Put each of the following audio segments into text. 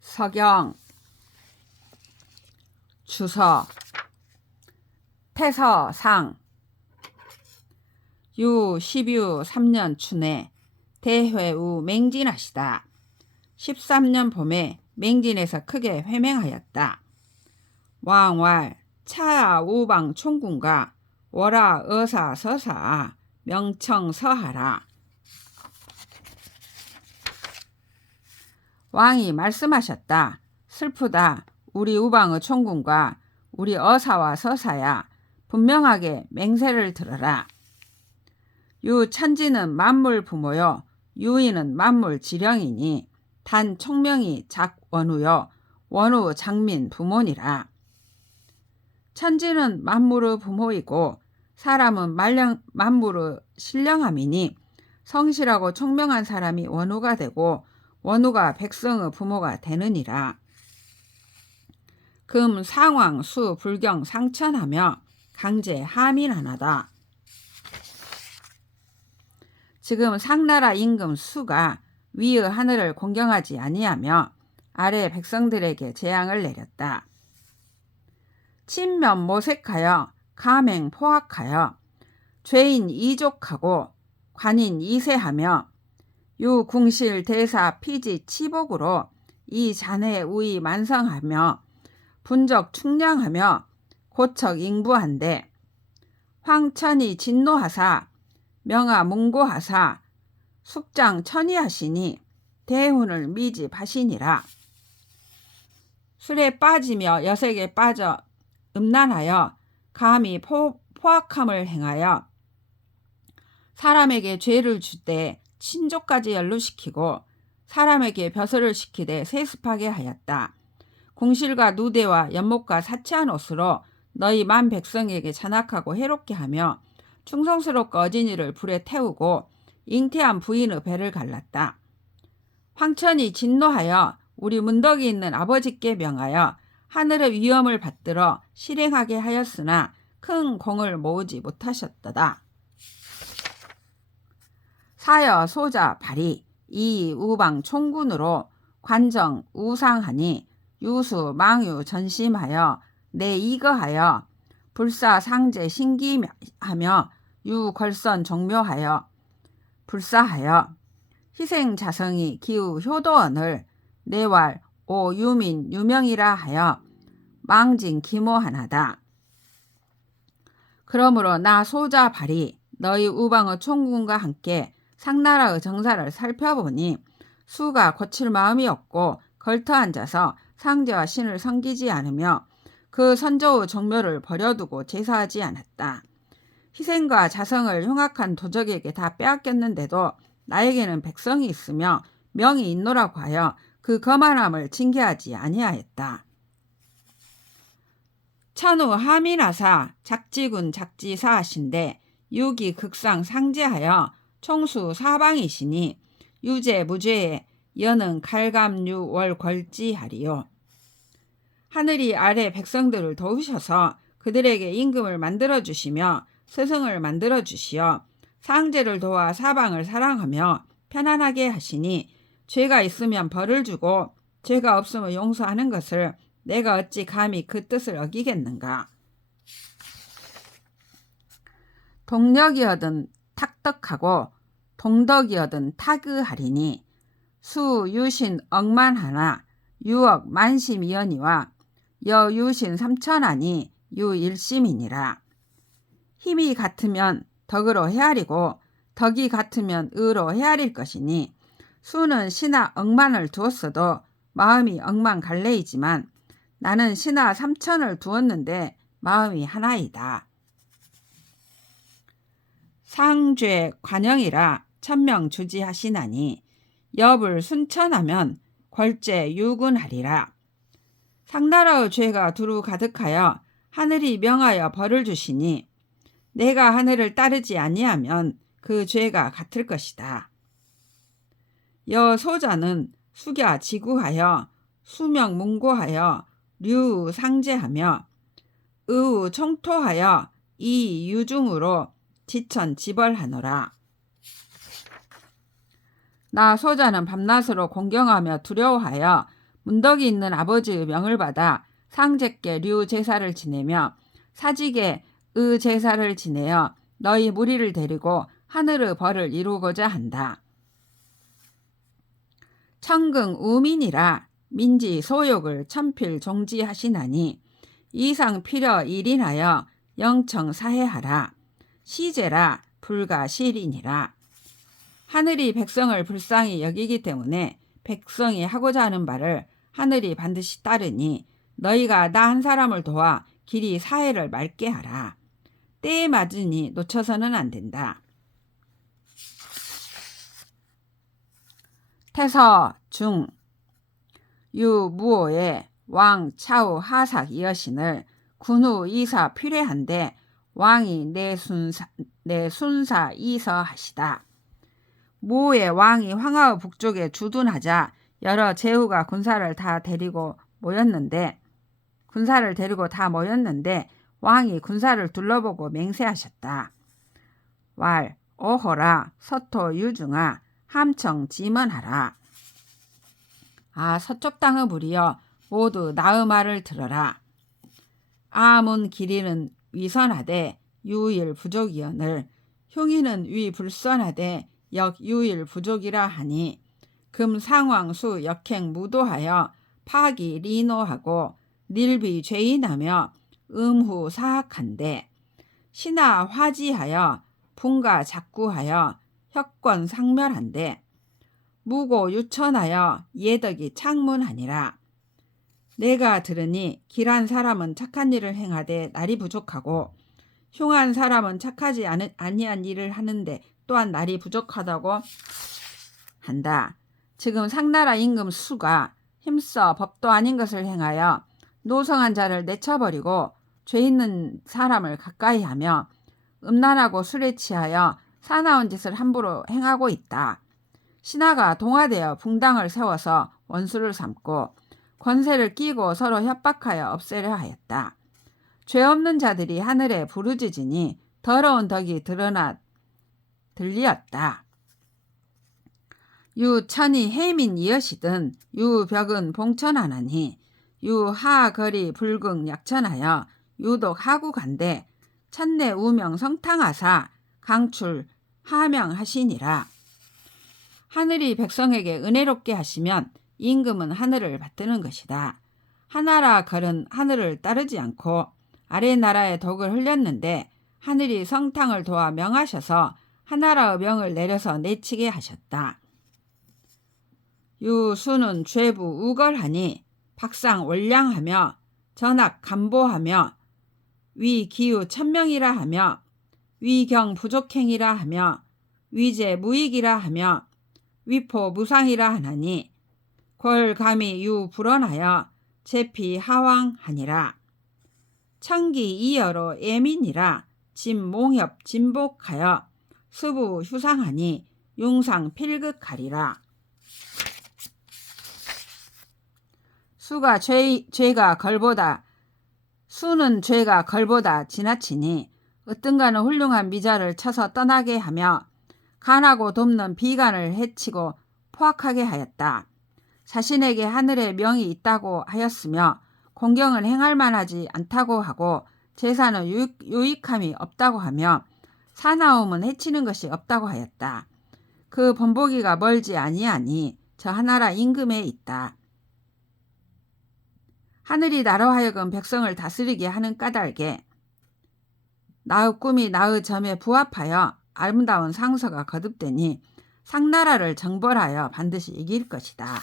서경 주서 태서상 유 12유 3년 춘에 대회우 맹진하시다. 13년 봄에 맹진에서 크게 회맹하였다. 왕왈 차야 우방 총군과 월하 어사 서사 명청서하라. 왕이 말씀하셨다. 슬프다. 우리 우방의 총군과 우리 어사와 서사야 분명하게 맹세를 들어라. 유 천지는 만물 부모요 유인은 만물 지령이니 단 총명이 작원우요 원우 장민 부모니라. 천지는 만물의 부모이고 사람은 만물의 신령함이니 성실하고 총명한 사람이 원우가 되고 원우가 백성의 부모가 되느니라. 금 상왕 수 불경 상천하며 강제 하민하나다. 지금 상나라 임금 수가 위의 하늘을 공경하지 아니하며 아래 백성들에게 재앙을 내렸다. 친면 모색하여 가맹 포악하여 죄인 이족하고 관인 이세하며 유 궁실 대사 피지 치복으로 이 잔해 우위 만성하며 분적 충량하며 고척 잉부한데 황천이 진노하사 명하 문고하사 숙장 천이하시니 대훈을 미집하시니라. 술에 빠지며 여색에 빠져 음란하여 감히 포악함을 행하여 사람에게 죄를 주되 친족까지 연루시키고 사람에게 벼슬을 시키되 세습하게 하였다. 궁실과 누대와 연못과 사치한 옷으로 너희 만 백성에게 잔악하고 해롭게 하며 충성스럽고 어진이를 불에 태우고 잉태한 부인의 배를 갈랐다. 황천이 진노하여 우리 문덕이 있는 아버지께 명하여 하늘의 위엄을 받들어 실행하게 하였으나 큰 공을 모으지 못하셨도다. 사여 소자 발이 이 우방 총군으로 관정 우상하니 유수 망유 전심하여 내 이거하여 불사 상제 신기하며 유 걸선 종묘하여 불사하여 희생 자성이 기우 효도언을 내왈 오 유민 유명이라 하여 망진 기모하나다. 그러므로 나 소자 발이 너희 우방의 총군과 함께 상나라의 정사를 살펴보니 수가 고칠 마음이 없고 걸터 앉아서 상제와 신을 섬기지 않으며 그 선조의 종묘를 버려두고 제사하지 않았다. 희생과 자성을 흉악한 도적에게 다 빼앗겼는데도 나에게는 백성이 있으며 명이 있노라고 하여 그 거만함을 징계하지 아니하였다. 천우 하민하사 작지군 작지사하신데 유기 극상 상제하여 총수 사방이시니 유죄 무죄에 여는 칼감유월 걸지하리요. 하늘이 아래 백성들을 도우셔서 그들에게 임금을 만들어주시며 스승을 만들어주시어 상제를 도와 사방을 사랑하며 편안하게 하시니 죄가 있으면 벌을 주고 죄가 없으면 용서하는 것을 내가 어찌 감히 그 뜻을 어기겠는가. 동력이어든 탁덕하고 동덕이어든 타그하리니 수 유신 억만하나 유억 만심이언이와 여 유신 삼천하니 유 일심이니라. 힘이 같으면 덕으로 헤아리고 덕이 같으면 의로 헤아릴 것이니 수는 신하 억만을 두었어도 마음이 억만 갈래이지만 나는 신하 삼천을 두었는데 마음이 하나이다. 상죄 관영이라 천명 주지하시나니 엽을 순천하면 궐죄 유군하리라. 상나라의 죄가 두루 가득하여 하늘이 명하여 벌을 주시니 내가 하늘을 따르지 아니하면 그 죄가 같을 것이다. 여 소자는 수갸 지구하여 수명 문고하여 류 상제하며 의 총토하여 이 유중으로 지천 지벌하노라. 나 소자는 밤낮으로 공경하며 두려워하여 운덕이 있는 아버지의 명을 받아 상제께 류 제사를 지내며 사직에 의 제사를 지내어 너희 무리를 데리고 하늘의 벌을 이루고자 한다. 청긍 우민이라 민지 소욕을 천필 종지하시나니 이상 필요 일인하여 영청 사해하라. 시제라 불가 시린이라. 하늘이 백성을 불쌍히 여기기 때문에 백성이 하고자 하는 바를 하늘이 반드시 따르니 너희가 나 한 사람을 도와 길이 사해를 맑게 하라. 때에 맞으니 놓쳐서는 안 된다. 태서 중 유무오의 왕 차우 하삭 이여신을 군후 이사 필회한데 왕이 내 순사 이서 하시다. 무오의 왕이 황하의 북쪽에 주둔하자 여러 제후가 군사를 데리고 다 모였는데 왕이 군사를 둘러보고 맹세하셨다. 왈 오호라 서토 유중아 함청 지먼하라. 서쪽 땅의 무리여 모두 나의 말을 들어라. 아문 길이는 위선하되 유일 부족이여늘 흉이는 위 불선하되 역 유일 부족이라 하니 금 상왕수 역행 무도하여 파기 리노하고 닐비 죄인하며 음후 사악한데 신하 화지하여 분가 작구하여 혁권 상멸한데 무고 유천하여 예덕이 창문하니라. 내가 들으니 길한 사람은 착한 일을 행하되 날이 부족하고 흉한 사람은 착하지 아니한 일을 하는데 또한 날이 부족하다고 한다. 지금 상나라 임금 수가 힘써 법도 아닌 것을 행하여 노성한 자를 내쳐버리고 죄 있는 사람을 가까이 하며 음란하고 술에 취하여 사나운 짓을 함부로 행하고 있다. 신하가 동화되어 붕당을 세워서 원수를 삼고 권세를 끼고 서로 협박하여 없애려 하였다. 죄 없는 자들이 하늘에 부르짖으니 더러운 덕이 들리었다. 유천이 해민 이여시든 유벽은 봉천하나니 유하거리 불긍 약천하여 유독 하구간데 천내 우명 성탕하사 강출 하명하시니라. 하늘이 백성에게 은혜롭게 하시면 임금은 하늘을 받드는 것이다. 하나라 걸은 하늘을 따르지 않고 아래 나라의 덕을 흘렸는데 하늘이 성탕을 도와 명하셔서 하나라의 명을 내려서 내치게 하셨다. 유수는 죄부 우걸하니 박상 월량하며 전악 간보하며 위기유 천명이라 하며 위경 부족행이라 하며 위제 무익이라 하며 위포 무상이라 하나니 궐감이 유 불언하여 제피 하왕하니라. 청기 이여로 예민이라 진몽협 진복하여 수부 휴상하니 용상 필극하리라. 수는 죄가 걸보다 지나치니 어떤가는 훌륭한 미자를 쳐서 떠나게 하며 간하고 돕는 비간을 해치고 포악하게 하였다. 자신에게 하늘에 명이 있다고 하였으며 공경을 행할 만하지 않다고 하고 제사는 유익함이 없다고 하며 사나움은 해치는 것이 없다고 하였다. 그 본보기가 멀지 아니하니 저 하나라 임금에 있다. 하늘이 나로 하여금 백성을 다스리게 하는 까닭에 나의 꿈이 나의 점에 부합하여 아름다운 상서가 거듭되니 상나라를 정벌하여 반드시 이길 것이다.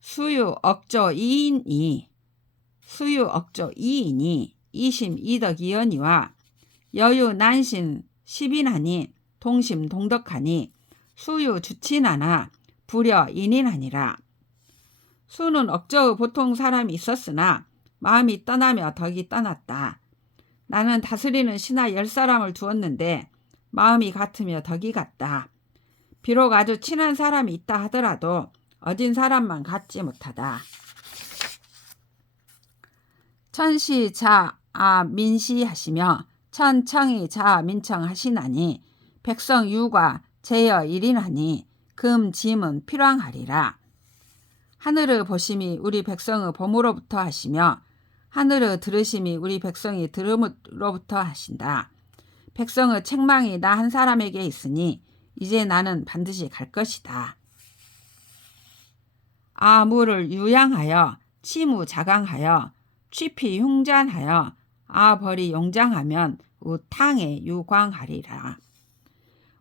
수유 억조 2인이 이심 이덕이언이와 여유 난신 10인하니 동심 동덕하니 수유 주친하나 불여 인인하니라. 수는 억저의 보통 사람이 있었으나 마음이 떠나며 덕이 떠났다. 나는 다스리는 신하 10사람을 두었는데 마음이 같으며 덕이 같다. 비록 아주 친한 사람이 있다 하더라도 어진 사람만 같지 못하다. 천시 자아 민시 하시며 천청이 자아 민청 하시나니 백성 유가 제여 일인하니 금 짐은 필왕하리라. 하늘의 보심이 우리 백성의 봄으로부터 하시며 하늘의 들으심이 우리 백성이 들음으로부터 하신다. 백성의 책망이 나 한 사람에게 있으니 이제 나는 반드시 갈 것이다. 아무를 유양하여 치무 자강하여 취피 흉잔하여 아벌이 용장하면 우탕에 유광하리라.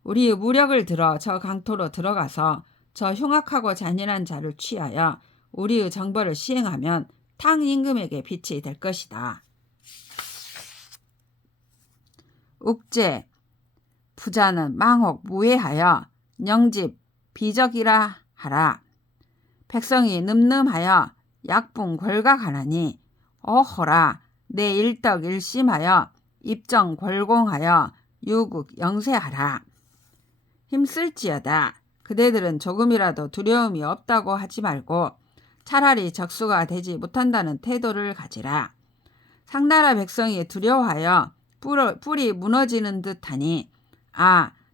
우리 무력을 들어 저 강토로 들어가서 저 흉악하고 잔인한 자를 취하여 우리의 정벌을 시행하면 탕 임금에게 빛이 될 것이다. 욱제 부자는 망혹 무해하여 영집 비적이라 하라. 백성이 늠름하여 약분 골각하나니 어허라 내 일덕 일심하여 입정 골공하여 유국 영세하라. 힘쓸지어다. 그대들은 조금이라도 두려움이 없다고 하지 말고 차라리 적수가 되지 못한다는 태도를 가지라. 상나라 백성이 두려워하여 뿔이 무너지는 듯하니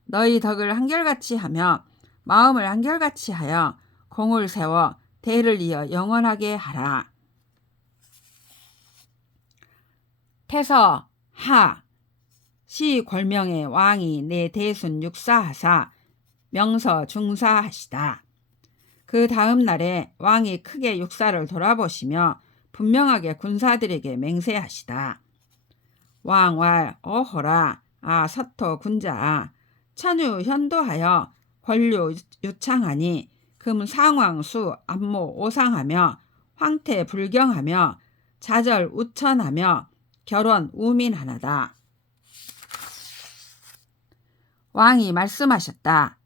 너희 덕을 한결같이 하며 마음을 한결같이 하여 공을 세워 대를 이어 영원하게 하라. 태서 하 시골명의 왕이 내 대순 육사하사 명서 중사하시다. 그 다음 날에 왕이 크게 육사를 돌아보시며 분명하게 군사들에게 맹세하시다. 왕왈 어허라 서토 군자 천유 현도하여 권료 유창하니 금 상왕수 안모 오상하며 황태 불경하며 자절 우천하며 결혼 우민하나다. 왕이 말씀하셨다.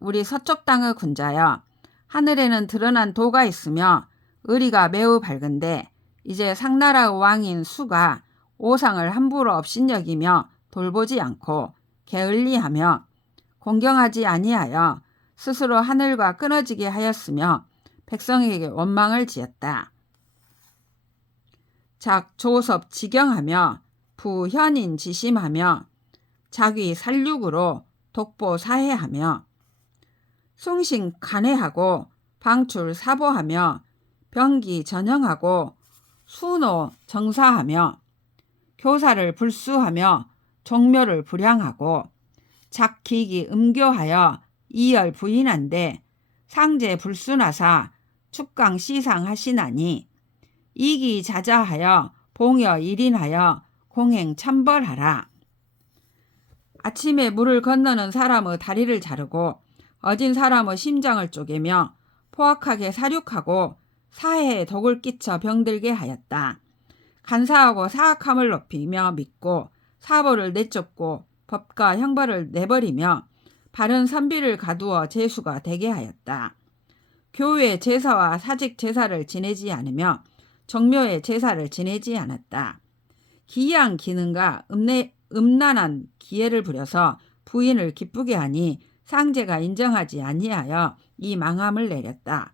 우리 서쪽 땅의 군자여, 하늘에는 드러난 도가 있으며 의리가 매우 밝은데 이제 상나라의 왕인 수가 오상을 함부로 업신여기며 돌보지 않고 게을리하며 공경하지 아니하여 스스로 하늘과 끊어지게 하였으며 백성에게 원망을 지었다. 작 조섭 지경하며 부현인 지심하며 자귀 살육으로 독보 사해하며 숭신 간해하고 방출 사보하며 병기 전형하고 수노 정사하며 교사를 불수하며 종묘를 불량하고 작기기 음교하여 이열 부인한데 상제 불순하사 축강 시상하시나니 이기자자하여 봉여 일인하여 공행 참벌하라. 아침에 물을 건너는 사람의 다리를 자르고 어진 사람의 심장을 쪼개며 포악하게 사륙하고 사해에 독을 끼쳐 병들게 하였다. 간사하고 사악함을 높이며 믿고 사보를 내쫓고 법과 형벌을 내버리며 바른 선비를 가두어 제수가 되게 하였다. 교회 제사와 사직 제사를 지내지 않으며 정묘의 제사를 지내지 않았다. 기이한 기능과 음란한 기회를 부려서 부인을 기쁘게 하니 상제가 인정하지 아니하여 이 망함을 내렸다.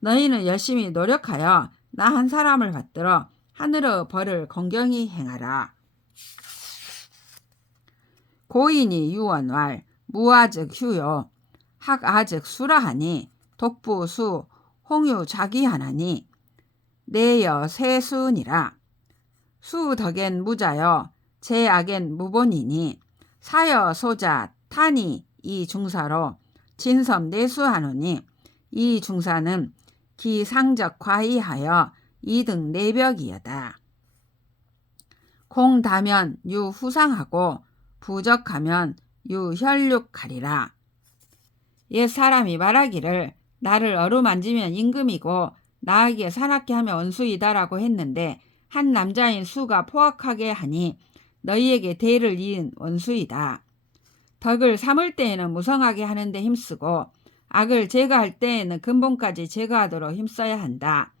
너희는 열심히 노력하여 나 한 사람을 받들어 하늘의 벌을 공경히 행하라. 고인이 유언왈 무아즉 휴요 학아즉 수라하니 독부수 홍유 자기하나니 내여 세순이라. 수덕엔 무자여 제악엔 무본이니 사여 소자 타니 이 중사로 진섬 내수하노니 이 중사는 기상적 과이하여 이등 내벽이여다. 공다면 유후상하고 부적하면 유혈육하리라. 옛 사람이 말하기를 나를 어루만지면 임금이고 나에게 사납게 하면 원수이다라고 했는데 한 남자인 수가 포악하게 하니 너희에게 대를 이은 원수이다. 덕을 삼을 때에는 무성하게 하는데 힘쓰고 악을 제거할 때에는 근본까지 제거하도록 힘써야 한다.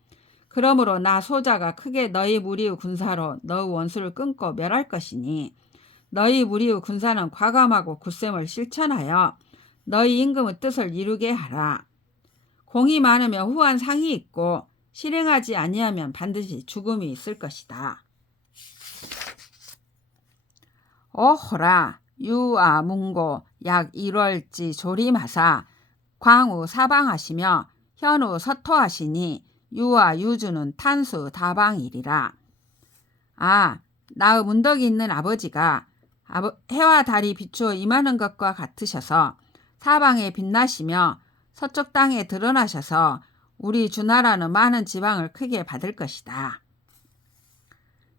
그러므로 나 소자가 크게 너희 무리의 군사로 너희 원수를 끊고 멸할 것이니 너희 무리의 군사는 과감하고 굳셈을 실천하여 너희 임금의 뜻을 이루게 하라. 공이 많으면 후한 상이 있고 실행하지 아니하면 반드시 죽음이 있을 것이다. 어허라 유아 문고 약 1월지 조림하사 광우 사방하시며 현우 서토하시니 유와 유주는 탄수 다방이리라. 아, 나의 문덕이 있는 아버지가 해와 달이 비추어 임하는 것과 같으셔서 사방에 빛나시며 서쪽 땅에 드러나셔서 우리 주나라는 많은 지방을 크게 받을 것이다.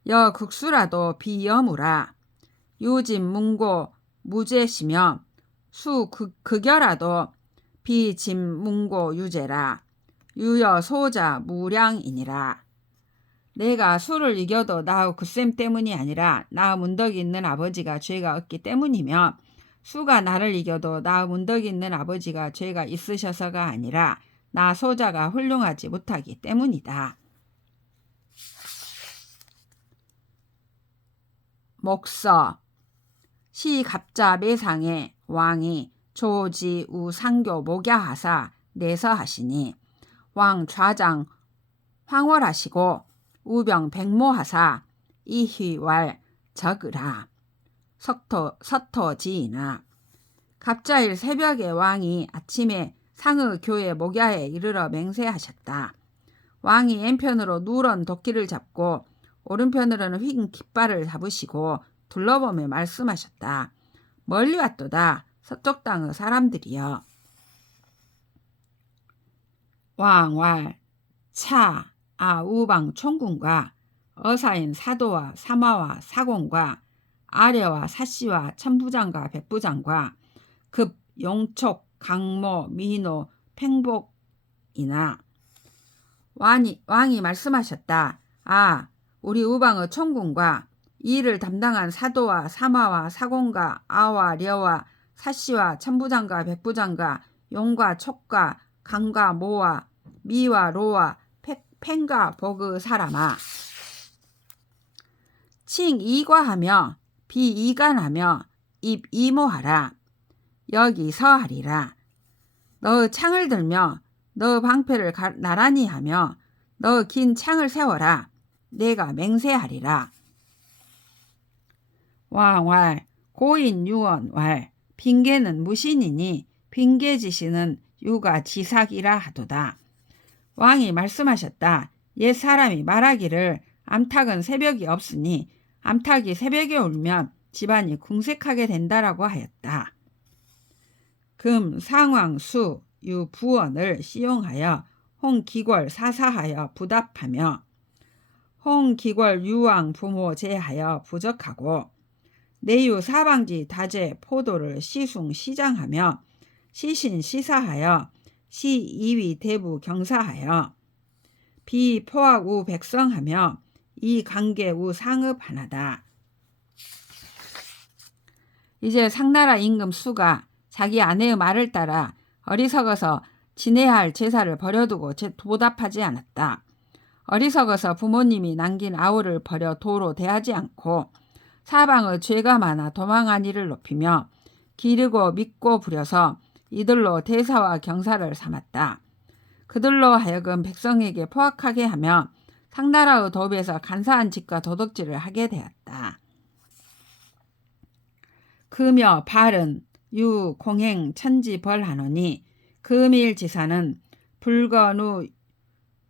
여 극수라도 비여무라. 유진 문고 무제시며 수 극여라도 비짐 문고 유제라. 유여 소자 무량이니라. 내가 수를 이겨도 나의 굳셈 때문이 아니라 나의 문덕이 있는 아버지가 죄가 없기 때문이며 수가 나를 이겨도 나의 문덕이 있는 아버지가 죄가 있으셔서가 아니라 나 소자가 훌륭하지 못하기 때문이다. 목서 시갑자 매상에 왕이 조지 우상교 목야하사 내서하시니 왕 좌장 황월하시고 우병 백모하사 이휘왈 적으라. 서토지이나. 갑자일 새벽에 왕이 아침에 상의 교회 목야에 이르러 맹세하셨다. 왕이 왼편으로 누런 도끼를 잡고 오른편으로는 휜 깃발을 잡으시고 둘러보며 말씀하셨다. 멀리 왔도다 서쪽 땅의 사람들이여. 왕왈 차 우방 총군과 어사인 사도와 사마와 사공과 아려와 사씨와 천부장과 백부장과 급 용촉 강모 미노 팽복이나. 왕이 말씀하셨다. 우리 우방의 총군과 이 일을 담당한 사도와 사마와 사공과 아와 려와 사씨와 천부장과 백부장과 용과 촉과 강과 모와 미와 로와 팽과 복의 사람아. 칭 이과하며 비이간하며 입 이모하라. 여기 서하리라. 너의 창을 들며 너의 방패를 나란히 하며 너의 긴 창을 세워라. 내가 맹세하리라. 왕왈 고인 유언왈 빙계는 무신이니 빙계지시는 유가 지삭이라 하도다. 왕이 말씀하셨다. 옛 사람이 말하기를 암탉은 새벽이 없으니 암탉이 새벽에 울면 집안이 궁색하게 된다라고 하였다. 금 상왕 수 유 부원을 시용하여 홍기궐 사사하여 부답하며 홍기궐 유왕 부모 제하여 부적하고 내유 사방지 다제 포도를 시숭 시장하며 시신 시사하여 시이위 대부 경사하여 비포악 우 백성하며 이 관계 우 상읍하나다. 이제 상나라 임금 수가 자기 아내의 말을 따라 어리석어서 지내야 할 제사를 버려두고 보답하지 않았다. 어리석어서 부모님이 남긴 아우를 버려 도로 대하지 않고 사방의 죄가 많아 도망한 이를 높이며 기르고 믿고 부려서 이들로 대사와 경사를 삼았다. 그들로 하여금 백성에게 포악하게 하며 상나라의 도읍에서 간사한 짓과 도덕질을 하게 되었다. 그며 발은 유 공행 천지 벌하노니 금일지사는 불건우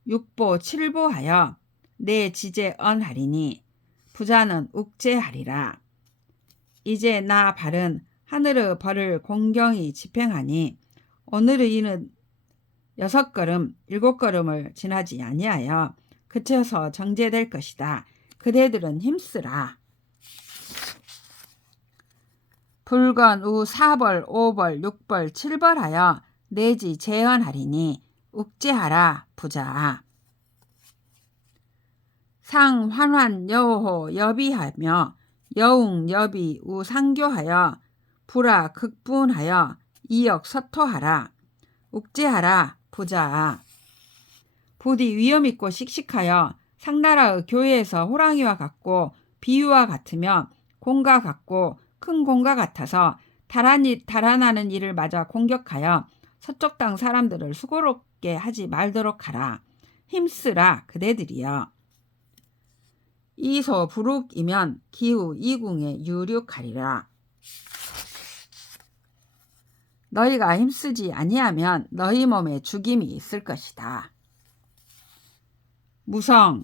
육보 칠보하여 내 지제 언하리니 부자는 욱제하리라. 이제 나 발은 하늘의 벌을 공경히 집행하니 오늘의 이는 6걸음 7걸음을 지나지 아니하여 그쳐서 정제될 것이다. 그대들은 힘쓰라. 불건 우 4벌 5벌 6벌 7벌하여 내지 재헌하리니 욱제하라 부자. 상 환환 여호 여비하며 여웅 여비 우 상교하여 불화 극분하여 이역 서토하라. 욱제하라 부자. 부디 위엄있고 씩씩하여 상나라의 교회에서 호랑이와 같고 비유와 같으며 공과 같고 큰 공과 같아서 달아나는 일을 맞아 공격하여 서쪽 땅 사람들을 수고롭게 하지 말도록 하라. 힘쓰라 그대들이여. 이소 부룩이면 기후 이궁에 유륙하리라. 너희가 힘쓰지 아니하면 너희 몸에 죽임이 있을 것이다. 무성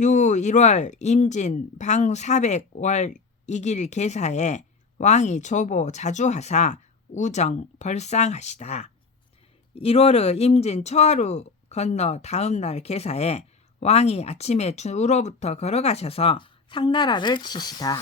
유 1월 임진 방 400월 2길 계사에 왕이 조보 자주하사 우정 벌상하시다. 1월의 임진 초하루 건너 다음날 계사에 왕이 아침에 주로부터 걸어가셔서 상나라를 치시다.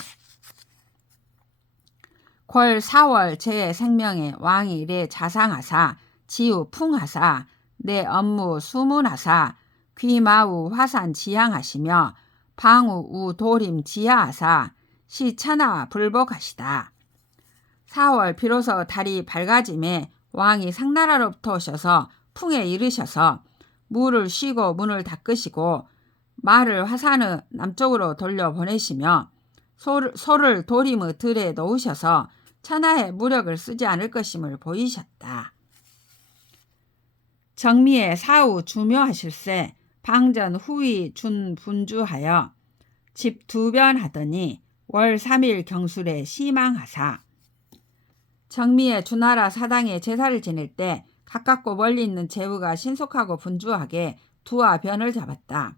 궐 4월 제 생명에 왕이 이래 자상하사 지우 풍하사 내 업무 수문하사 귀마우 화산 지향하시며 방우 우 도림 지하하사 시천하 불복하시다. 4월 비로소 달이 밝아짐에 왕이 상나라로부터 오셔서 풍에 이르셔서 물을 쉬고 문을 닦으시고 말을 화산의 남쪽으로 돌려보내시며 소를 도림의 들에 놓으셔서 천하에 무력을 쓰지 않을 것임을 보이셨다. 정미에 사후 주묘하실세 방전 후위 준분주하여 집 2변 하더니 월 3일 경술에 시망하사 정미에 주나라 사당에 제사를 지낼 때 가깝고 멀리 있는 제후가 신속하고 분주하게 두와 변을 잡았다.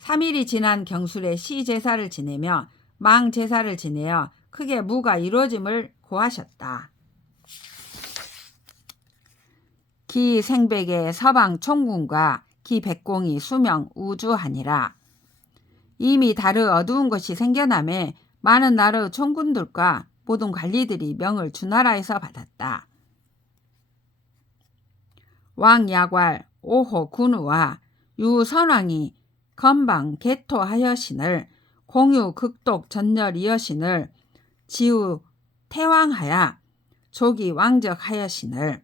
3일이 지난 경술에 시제사를 지내며 망제사를 지내어 크게 무가 이루어짐을 고하셨다. 기 생백의 서방 총군과 기 백공이 수명 우주하니라. 이미 다르 어두운 것이 생겨나매 많은 나라의 총군들과 모든 관리들이 명을 주나라에서 받았다. 왕야괄 오호 군우와 유선왕이 건방 개토하여신을 공유 극독 전열이여신을 지우 태왕하야 조기 왕적하여신을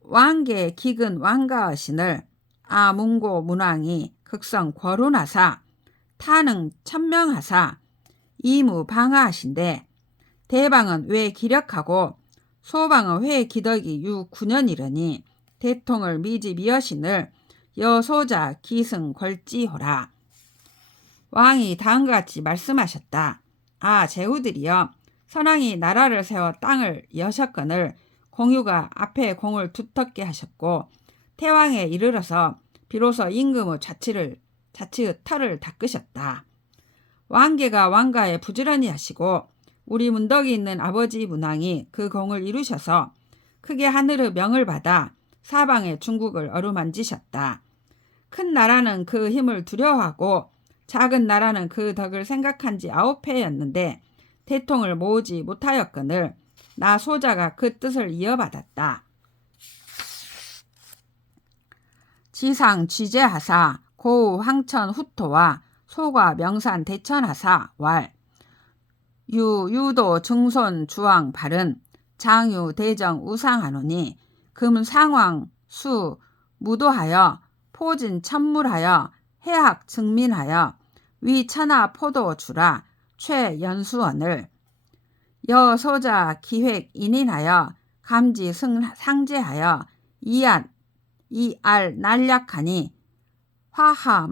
왕계 기근 왕가어신을 아문고 문왕이 극성 거론하사 타능 천명하사 이무 방하하신데 대방은 왜 기력하고 소방은 회 기덕이 유 9년이러니 대통을 미지미여신을 여소자 기승 걸지호라. 왕이 다음과 같이 말씀하셨다. 아 제후들이여 선왕이 나라를 세워 땅을 여셨거늘 공유가 앞에 공을 두텁게 하셨고 태왕에 이르러서 비로소 임금의 자치의 털을 닦으셨다. 왕계가 왕가에 부지런히 하시고 우리 문덕이 있는 아버지 문왕이 그 공을 이루셔서 크게 하늘의 명을 받아 사방의 중국을 어루만지셨다. 큰 나라는 그 힘을 두려워하고 작은 나라는 그 덕을 생각한 지 9회였는데 대통을 모으지 못하였거늘 나 소자가 그 뜻을 이어받았다. 지상 취재하사 고우 황천 후토와 소과 명산 대천하사 왈 유도 증손 주왕 발은 장유 대정 우상하노니 금 상왕 수 무도하여 포진 천물하여 해학 증민하여 위천하 포도 주라 최연수원을 여소자 기획 인인하여 감지 상제하여 이알 난략하니 화하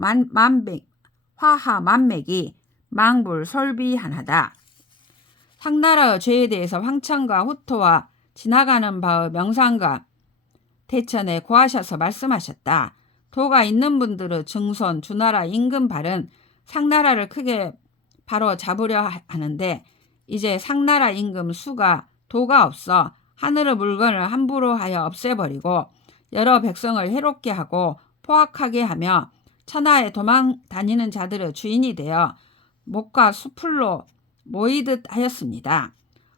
만맥이 망불 솔비하나다. 상나라의 죄에 대해서 황천과 후토와 지나가는 바의 명산과 대천에 고하셔서 말씀하셨다. 도가 있는 분들의 증손 주나라 임금 발은 상나라를 크게 바로 잡으려 하는데 이제 상나라 임금 수가 도가 없어 하늘의 물건을 함부로 하여 없애버리고 여러 백성을 해롭게 하고 포악하게 하며 천하에 도망 다니는 자들의 주인이 되어 목과 수풀로 모이듯 하였습니다.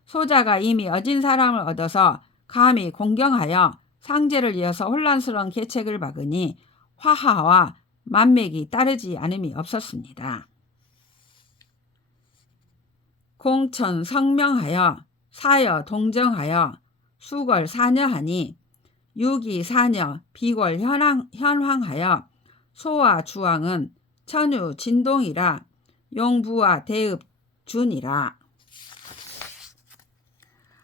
소자가 이미 어진 사람을 얻어서 감히 공경하여 상제를 이어서 혼란스러운 계책을 박으니 화하와 만맥이 따르지 않음이 없었습니다. 공천 성명하여 사여 동정하여 수걸 사녀하니 유기 사녀 비궐 현황하여 소와 주왕은 천유 진동이라 용부와 대읍 준이라.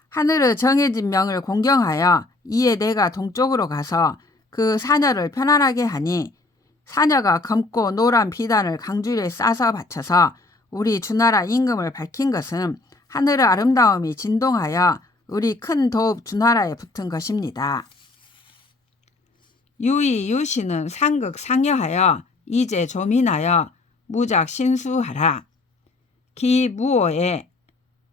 하늘의 정해진 명을 공경하여 이에 내가 동쪽으로 가서 그 사녀를 편안하게 하니 사녀가 검고 노란 비단을 강줄에 싸서 바쳐서 우리 주나라 임금을 밝힌 것은 하늘의 아름다움이 진동하여 우리 큰 도읍 주나라에 붙은 것입니다. 유의 유시는 상극 상여하여 이제 조민하여 무작 신수하라. 기무오에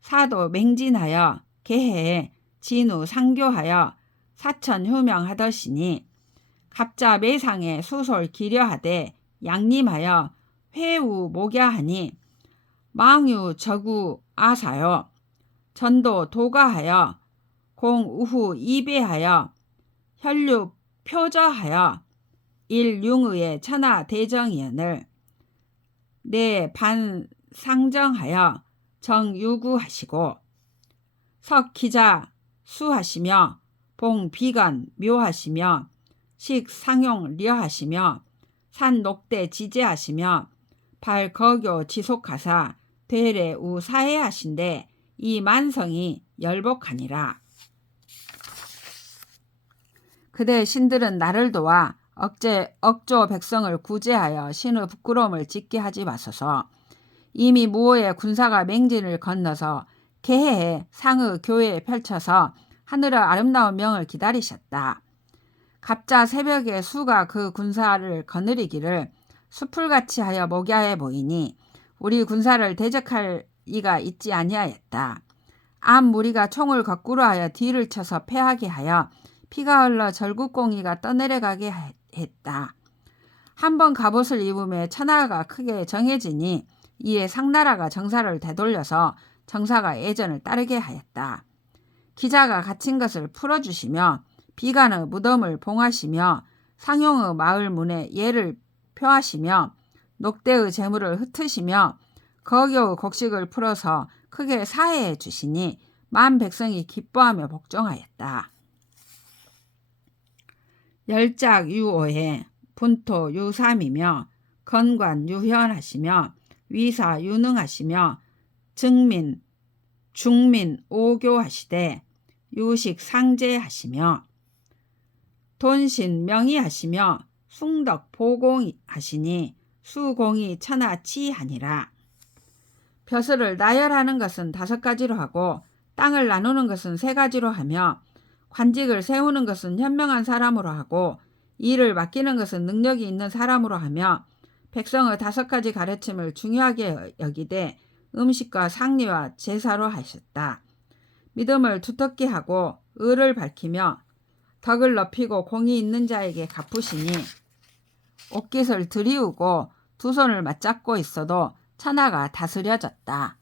사도 맹진하여 개해에 진우 상교하여 사천 휴명하더시니 갑자 매상에 수솔 기려하되 양림하여 회우 목야하니 망유 저구 아사요 전도 도가하여 공우후 이배하여 혈류 표저하여 일융의의 천하 대정이언을 내 반상정하여 정유구하시고 석기자 수하시며 봉비건 묘하시며 식상용 려하시며 산녹대 지제하시며 발거교 지속하사 되레 우사해하신데 이 만성이 열복하니라. 그대 신들은 나를 도와 억조 백성을 구제하여 신의 부끄러움을 짓게 하지 마소서. 이미 무오의 군사가 맹진을 건너서 개해에 상의 교회에 펼쳐서 하늘의 아름다운 명을 기다리셨다. 갑자 새벽에 수가 그 군사를 거느리기를 수풀같이 하여 목야해 보이니 우리 군사를 대적할 이가 있지 아니하였다. 암 무리가 총을 거꾸로 하여 뒤를 쳐서 패하게 하여 피가 흘러 절국공이가 떠내려가게 했다. 한번 갑옷을 입음에 천하가 크게 정해지니 이에 상나라가 정사를 되돌려서 정사가 예전을 따르게 하였다. 기자가 갇힌 것을 풀어주시며 비간의 무덤을 봉하시며 상용의 마을 문에 예를 표하시며 녹대의 재물을 흩으시며 거교의 곡식을 풀어서 크게 사해해 주시니 만 백성이 기뻐하며 복종하였다. 열작 유오에 분토 유삼이며 건관 유현하시며 위사 유능하시며 증민 중민 오교하시되 유식 상제하시며 돈신 명의하시며 숭덕 보공하시니 수공이 천하치하니라. 벼슬을 나열하는 것은 5가지로 하고 땅을 나누는 것은 3가지로 하며 관직을 세우는 것은 현명한 사람으로 하고 일을 맡기는 것은 능력이 있는 사람으로 하며 백성의 5가지 가르침을 중요하게 여기되 음식과 상리와 제사로 하셨다. 믿음을 두텁게 하고 의를 밝히며 덕을 높이고 공이 있는 자에게 갚으시니 옷깃을 들이우고 두 손을 맞잡고 있어도 천하가 다스려졌다.